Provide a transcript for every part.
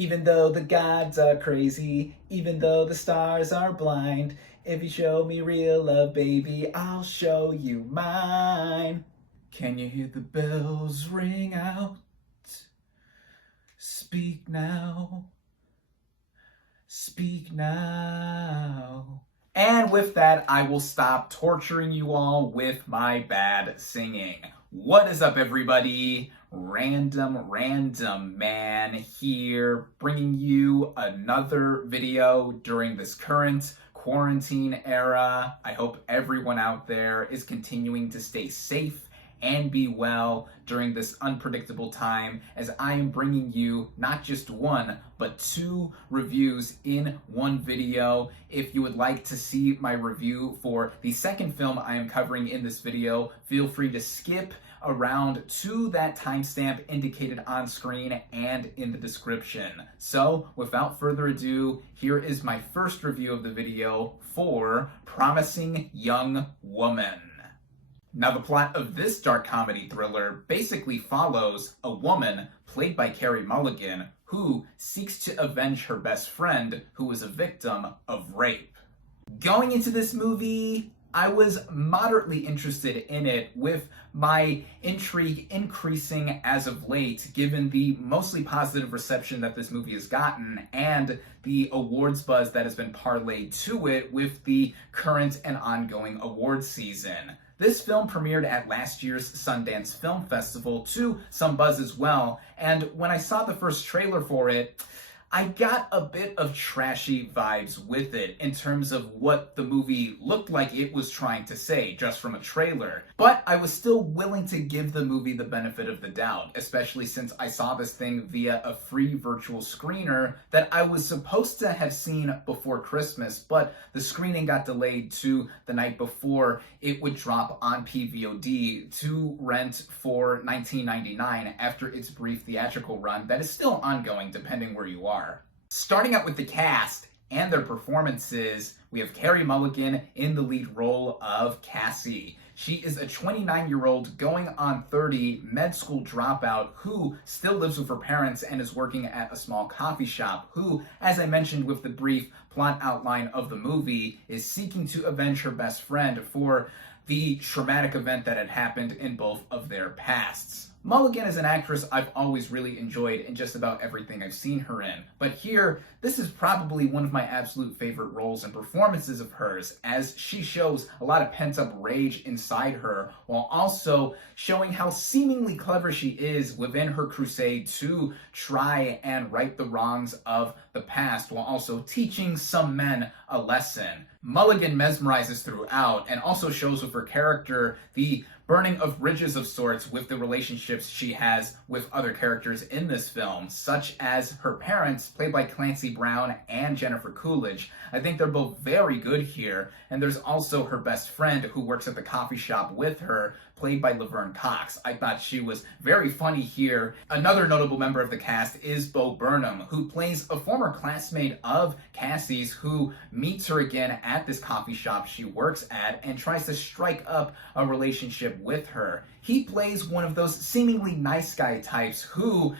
Even though the gods are crazy, even though the stars are blind, if you show me real love, baby, I'll show you mine. Can you hear the bells ring out? Speak now. Speak now. And with that, I will stop torturing you all with my bad singing. What is up, everybody? Random Man here, bringing you another video during this current quarantine era. I hope everyone out there is continuing to stay safe and be well during this unpredictable time, as I am bringing you not just one, but two reviews in one video. If you would like to see my review for the second film I am covering in this video, feel free to skip around to that timestamp indicated on screen and in the description. So, without further ado, here is my first review of the video for Promising Young Woman. Now, the plot of this dark comedy thriller basically follows a woman, played by Carey Mulligan, who seeks to avenge her best friend who was a victim of rape. Going into this movie, I was moderately interested in it, with my intrigue increasing as of late, given the mostly positive reception that this movie has gotten and the awards buzz that has been parlayed to it with the current and ongoing awards season. This film premiered at last year's Sundance Film Festival to some buzz as well, and when I saw the first trailer for it, I got a bit of trashy vibes with it in terms of what the movie looked like it was trying to say just from a trailer. But I was still willing to give the movie the benefit of the doubt, especially since I saw this thing via a free virtual screener that I was supposed to have seen before Christmas, but the screening got delayed to the night before it would drop on PVOD to rent for $19.99 after its brief theatrical run that is still ongoing depending where you are. Starting out with the cast and their performances, we have Carey Mulligan in the lead role of Cassie. She is a 29-year-old going on 30 med school dropout who still lives with her parents and is working at a small coffee shop, who, as I mentioned with the brief plot outline of the movie, is seeking to avenge her best friend for the traumatic event that had happened in both of their pasts. Mulligan is an actress I've always really enjoyed in just about everything I've seen her in, but here, this is probably one of my absolute favorite roles and performances of hers, as she shows a lot of pent-up rage inside her, while also showing how seemingly clever she is within her crusade to try and right the wrongs of the past, while also teaching some men a lesson. Mulligan mesmerizes throughout, and also shows with her character the burning of bridges of sorts with the relationships she has with other characters in this film, such as her parents, played by Clancy Brown and Jennifer Coolidge. I think they're both very good here, and there's also her best friend who works at the coffee shop with her, played by Laverne Cox. I thought she was very funny here. Another notable member of the cast is Bo Burnham, who plays a former classmate of Cassie's who meets her again at this coffee shop she works at and tries to strike up a relationship with her. He plays one of those seemingly nice guy types who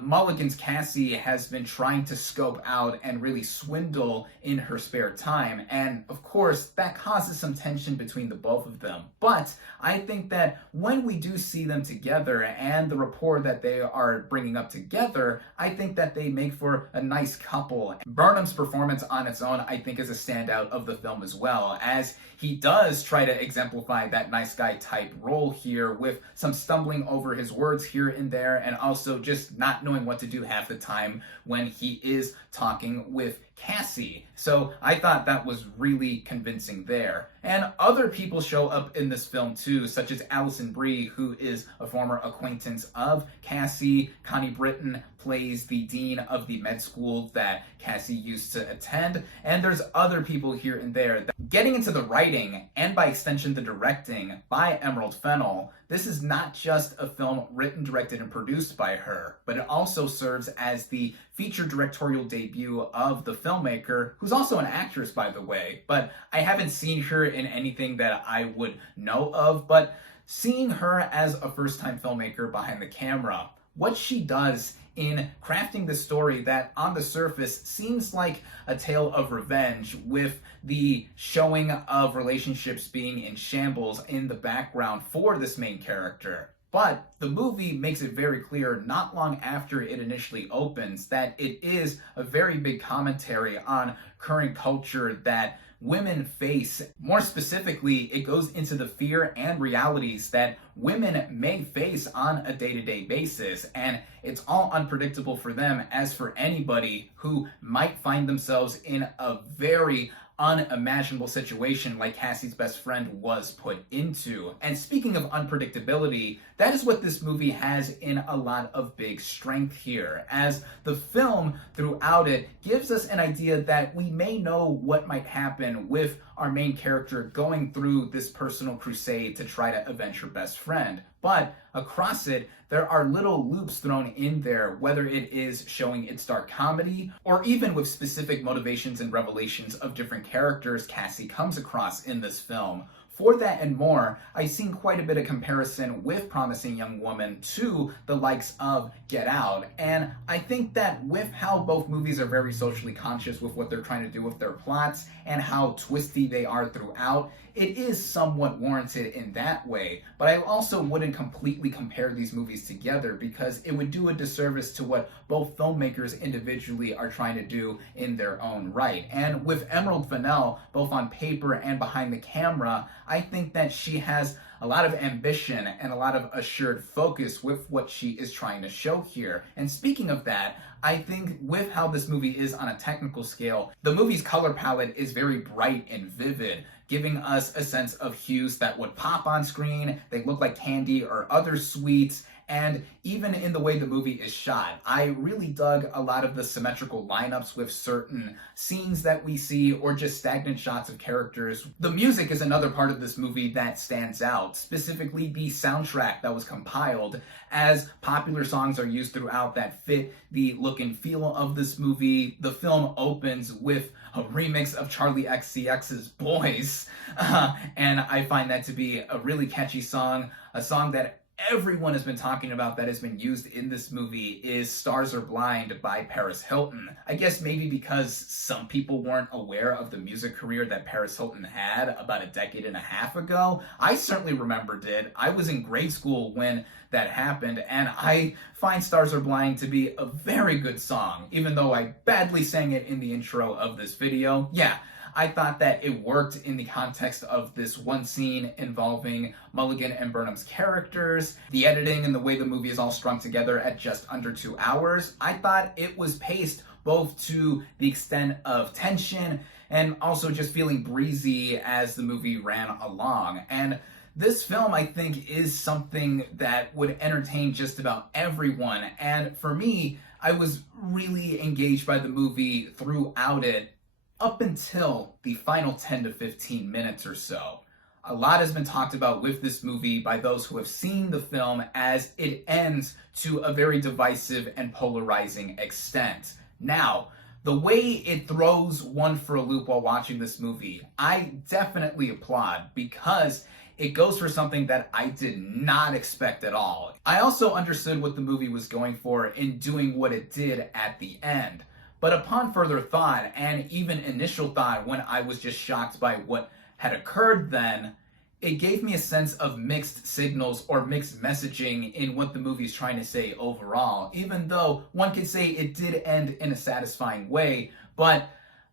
Mulligan's Cassie has been trying to scope out and really swindle in her spare time, and of course that causes some tension between the both of them. But I think that when we do see them together and the rapport that they are bringing up together, I think that they make for a nice couple. Burnham's performance on its own, I think, is a standout of the film as well, as he does try to exemplify that nice guy type role here, with some stumbling over his words here and there, and also just not knowing what to do half the time when he is talking with Cassie. So I thought that was really convincing there. And other people show up in this film too, such as Alison Brie, who is a former acquaintance of Cassie. Connie Britton plays the dean of the med school that Cassie used to attend. And there's other people here and there. Getting into the writing, and by extension the directing, by Emerald Fennell, this is not just a film written, directed, and produced by her, but it also serves as the feature directorial debut of the filmmaker, who's also an actress, by the way, but I haven't seen her in anything that I would know of. But seeing her as a first-time filmmaker behind the camera, what she does in crafting the story that on the surface seems like a tale of revenge, with the showing of relationships being in shambles in the background for this main character. But the movie makes it very clear not long after it initially opens that it is a very big commentary on current culture that women face. More specifically, it goes into the fear and realities that women may face on a day-to-day basis, and it's all unpredictable for them, as for anybody who might find themselves in a very unimaginable situation like Cassie's best friend was put into. And speaking of unpredictability, that is what this movie has in a lot of big strength here, as the film throughout it gives us an idea that we may know what might happen with our main character going through this personal crusade to try to avenge her best friend. But across it, there are little loops thrown in there, whether it is showing its dark comedy, or even with specific motivations and revelations of different characters Cassie comes across in this film. For that and more, I've seen quite a bit of comparison with Promising Young Woman to the likes of Get Out, and I think that with how both movies are very socially conscious with what they're trying to do with their plots and how twisty they are throughout, it is somewhat warranted in that way. But I also wouldn't completely compare these movies together, because it would do a disservice to what both filmmakers individually are trying to do in their own right. And with Emerald Fennell, both on paper and behind the camera, I think that she has a lot of ambition and a lot of assured focus with what she is trying to show here. And speaking of that, I think with how this movie is on a technical scale, the movie's color palette is very bright and vivid, giving us a sense of hues that would pop on screen. They look like candy or other sweets. And even in the way the movie is shot, I really dug a lot of the symmetrical lineups with certain scenes that we see, or just stagnant shots of characters. The music is another part of this movie that stands out, specifically the soundtrack that was compiled, as popular songs are used throughout that fit the look and feel of this movie. The film opens with a remix of Charlie XCX's Boys, and I find that to be a really catchy song, a song that everyone has been talking about that has been used in this movie is Stars Are Blind by Paris Hilton. I guess maybe because some people weren't aware of the music career that Paris Hilton had about a decade and a half ago. I certainly remembered it. I was in grade school when that happened, and I find Stars Are Blind to be a very good song, even though I badly sang it in the intro of this video. Yeah, I thought that it worked in the context of this one scene involving Mulligan and Burnham's characters, the editing and the way the movie is all strung together at just under 2 hours. I thought it was paced both to the extent of tension and also just feeling breezy as the movie ran along. And this film, I think, is something that would entertain just about everyone. And for me, I was really engaged by the movie throughout it, up until the final 10 to 15 minutes or so. A lot has been talked about with this movie by those who have seen the film, as it ends to a very divisive and polarizing extent. Now, the way it throws one for a loop while watching this movie, I definitely applaud, because it goes for something that I did not expect at all. I also understood what the movie was going for in doing what it did at the end. But upon further thought, and even initial thought when I was just shocked by what had occurred then, it gave me a sense of mixed signals or mixed messaging in what the movie's trying to say overall, even though one could say it did end in a satisfying way. But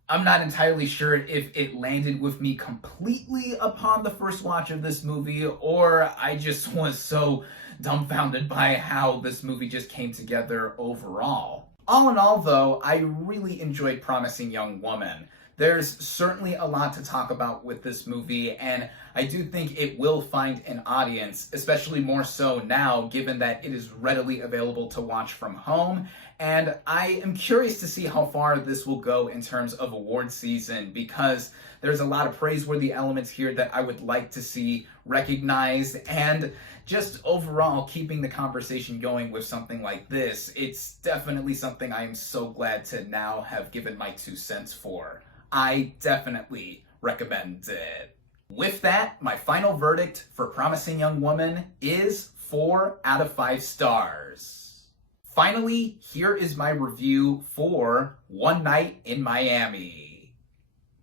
I'm not entirely sure if it landed with me completely upon the first watch of this movie, or I just was so dumbfounded by how this movie just came together overall. All in all, though, I really enjoyed Promising Young Woman. There's certainly a lot to talk about with this movie, and I do think it will find an audience, especially more so now, given that it is readily available to watch from home. And I am curious to see how far this will go in terms of award season, because there's a lot of praiseworthy elements here that I would like to see recognized, and just overall keeping the conversation going with something like this. It's definitely something I am so glad to now have given my 2 cents for. I definitely recommend it. With that, my final verdict for Promising Young Woman is 4 out of 5 stars. Finally, here is my review for One Night in Miami.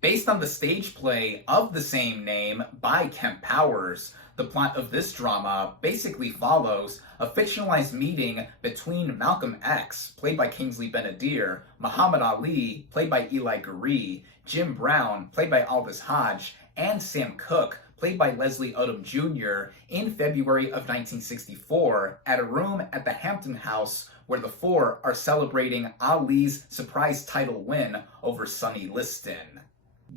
Based on the stage play of the same name by Kemp Powers, the plot of this drama basically follows a fictionalized meeting between Malcolm X, played by Kingsley Benadir, Muhammad Ali, played by Eli Garee, Jim Brown, played by Aldous Hodge, and Sam Cooke, played by Leslie Odom Jr., in February of 1964 at a room at the Hampton House where the four are celebrating Ali's surprise title win over Sonny Liston.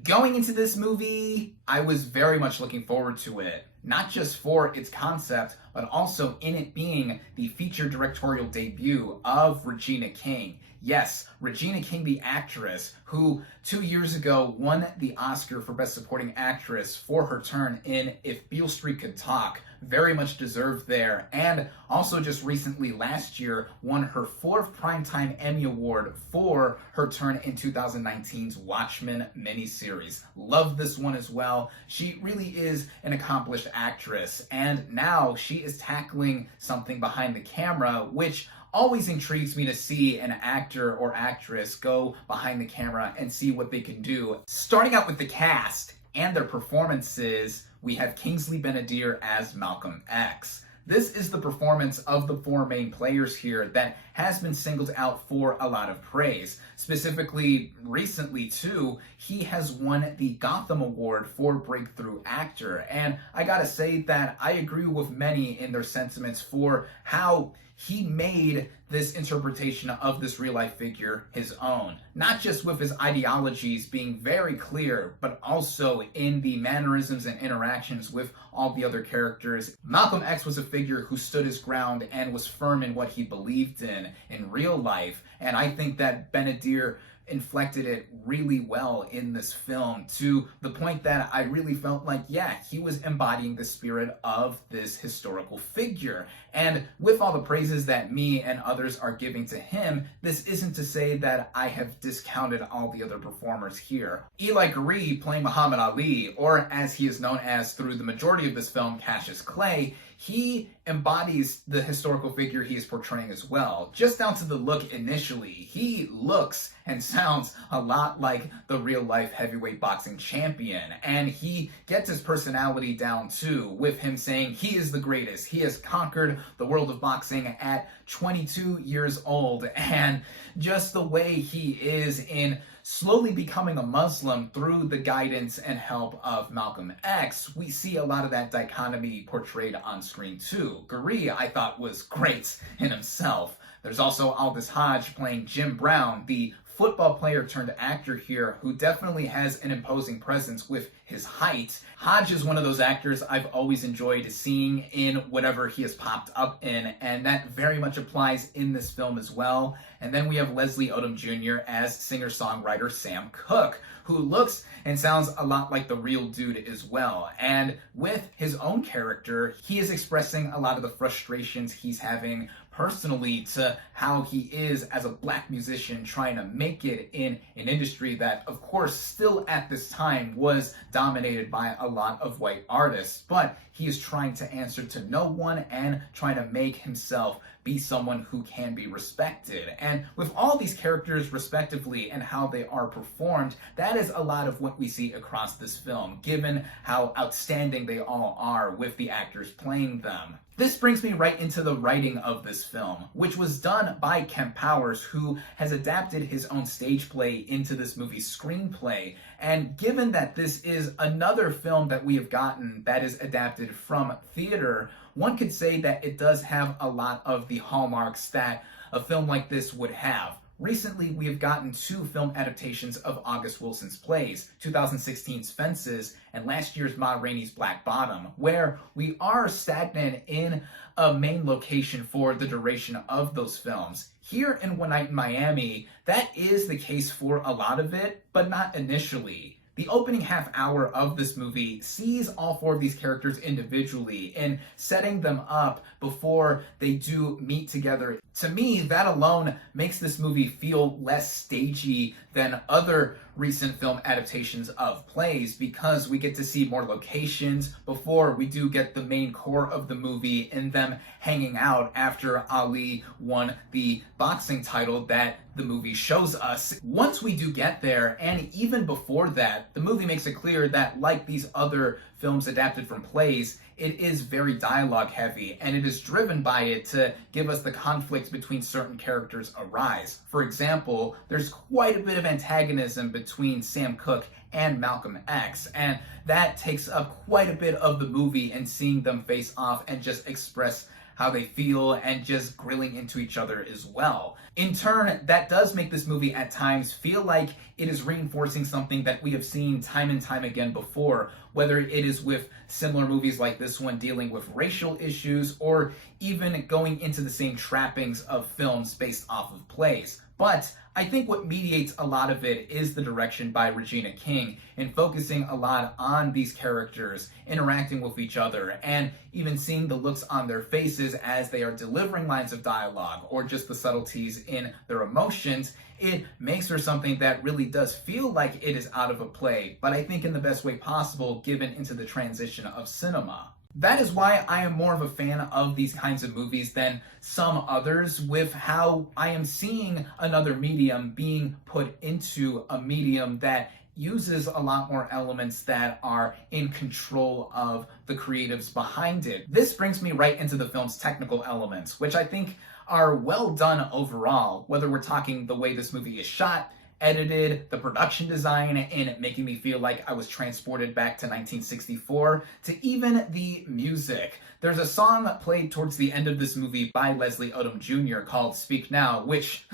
Going into this movie, I was very much looking forward to it, not just for its concept, but also in it being the feature directorial debut of Regina King. Yes, Regina King, the actress, who 2 years ago won the Oscar for Best Supporting Actress for her turn in If Beale Street Could Talk. Very much deserved there. And also just recently, last year, won her 4th Primetime Emmy Award for her turn in 2019's Watchmen miniseries. Love this one as well. She really is an accomplished actress, and now she is tackling something behind the camera, which always intrigues me to see an actor or actress go behind the camera and see what they can do. Starting out with the cast and their performances, we have Kingsley Benadir as Malcolm X. This is the performance of the 4 main players here that has been singled out for a lot of praise. Specifically, recently too, he has won the Gotham Award for Breakthrough Actor. And I gotta say that I agree with many in their sentiments for how he made this interpretation of this real-life figure his own. Not just with his ideologies being very clear, but also in the mannerisms and interactions with all the other characters. Malcolm X was a figure who stood his ground and was firm in what he believed in real life. And I think that Benadir inflected it really well in this film, to the point that I really felt like, yeah, he was embodying the spirit of this historical figure. And with all the praises that me and others are giving to him, this isn't to say that I have discounted all the other performers here. Eli Garee, playing Muhammad Ali, or as he is known as through the majority of this film, Cassius Clay, he embodies the historical figure he is portraying as well. Just down to the look initially, he looks and sounds a lot like the real-life heavyweight boxing champion. And he gets his personality down too, with him saying he is the greatest. He has conquered the world of boxing at 22 years old. And just the way he is in slowly becoming a Muslim through the guidance and help of Malcolm X, we see a lot of that dichotomy portrayed on screen too. Garee, I thought, was great in himself. There's also Aldous Hodge playing Jim Brown, the football player turned actor here, who definitely has an imposing presence with his height. Hodge is one of those actors I've always enjoyed seeing in whatever he has popped up in, and that very much applies in this film as well. And then we have Leslie Odom Jr. as singer-songwriter Sam Cooke, who looks and sounds a lot like the real dude as well. And with his own character, he is expressing a lot of the frustrations he's having personally to how he is as a black musician trying to make it in an industry that, of course, still at this time was dominated by a lot of white artists. But he is trying to answer to no one and trying to make himself be someone who can be respected. And with all these characters respectively and how they are performed, that is a lot of what we see across this film, given how outstanding they all are with the actors playing them. This brings me right into the writing of this film, which was done by Kemp Powers, who has adapted his own stage play into this movie's screenplay. And given that this is another film that we have gotten that is adapted from theater, one could say that it does have a lot of the hallmarks that a film like this would have. Recently, we have gotten 2 film adaptations of August Wilson's plays, 2016's Fences and last year's Ma Rainey's Black Bottom, where we are stagnant in a main location for the duration of those films. Here in One Night in Miami, that is the case for a lot of it, but not initially. The opening half hour of this movie sees all 4 of these characters individually and setting them up before they do meet together To me, that alone makes this movie feel less stagey than other recent film adaptations of plays, because we get to see more locations before we do get the main core of the movie and them hanging out after Ali won the boxing title that the movie shows us. Once we do get there, and even before that, the movie makes it clear that, like these other films adapted from plays, it is very dialogue heavy, and it is driven by it to give us the conflict between certain characters arise. For example, there's quite a bit of antagonism between Sam Cooke and Malcolm X, and that takes up quite a bit of the movie, and seeing them face off and just express how they feel and just grilling into each other as well. In turn, that does make this movie at times feel like it is reinforcing something that we have seen time and time again before, whether it is with similar movies like this one dealing with racial issues, or even going into the same trappings of films based off of plays. But I think what mediates a lot of it is the direction by Regina King, in focusing a lot on these characters interacting with each other, and even seeing the looks on their faces as they are delivering lines of dialogue, or just the subtleties in their emotions. It makes her something that really does feel like it is out of a play, but I think in the best way possible given into the transition of cinema. That is why I am more of a fan of these kinds of movies than some others, with how I am seeing another medium being put into a medium that uses a lot more elements that are in control of the creatives behind it. This brings me right into the film's technical elements, which I think are well done overall, whether we're talking the way this movie is shot, edited, the production design, and making me feel like I was transported back to 1964, to even the music. There's a song played towards the end of this movie by Leslie Odom Jr. called Speak Now, which,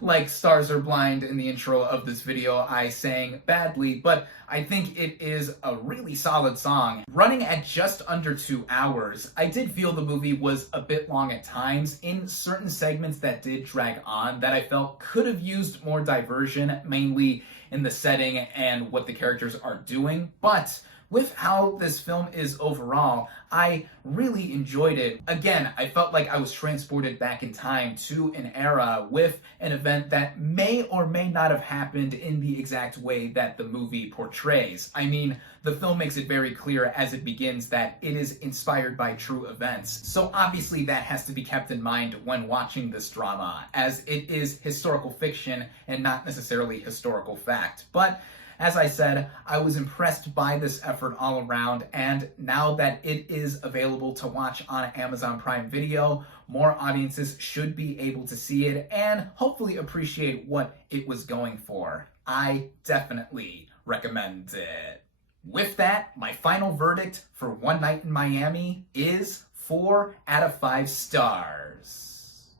like Stars Are Blind in the intro of this video, I sang badly, but I think it is a really solid song. Running at just under 2 hours, I did feel the movie was a bit long at times, in certain segments that did drag on, that I felt could have used more diversion, mainly in the setting and what the characters are doing. But with how this film is overall, I really enjoyed it. Again, I felt like I was transported back in time to an era with an event that may or may not have happened in the exact way that the movie portrays. I mean, the film makes it very clear as it begins that it is inspired by true events. So obviously that has to be kept in mind when watching this drama, as it is historical fiction and not necessarily historical fact. But as I said, I was impressed by this effort all around, and now that it is available to watch on Amazon Prime Video, more audiences should be able to see it and hopefully appreciate what it was going for. I definitely recommend it. With that, my final verdict for One Night in Miami is 4 out of 5 stars.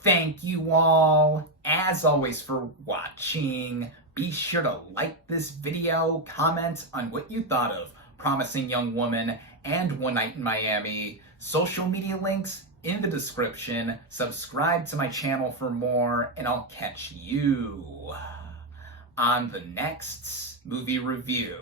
Thank you all, as always, for watching. Be sure to like this video, comment on what you thought of Promising Young Woman and One Night in Miami. Social media links in the description. Subscribe to my channel for more, and I'll catch you on the next movie review.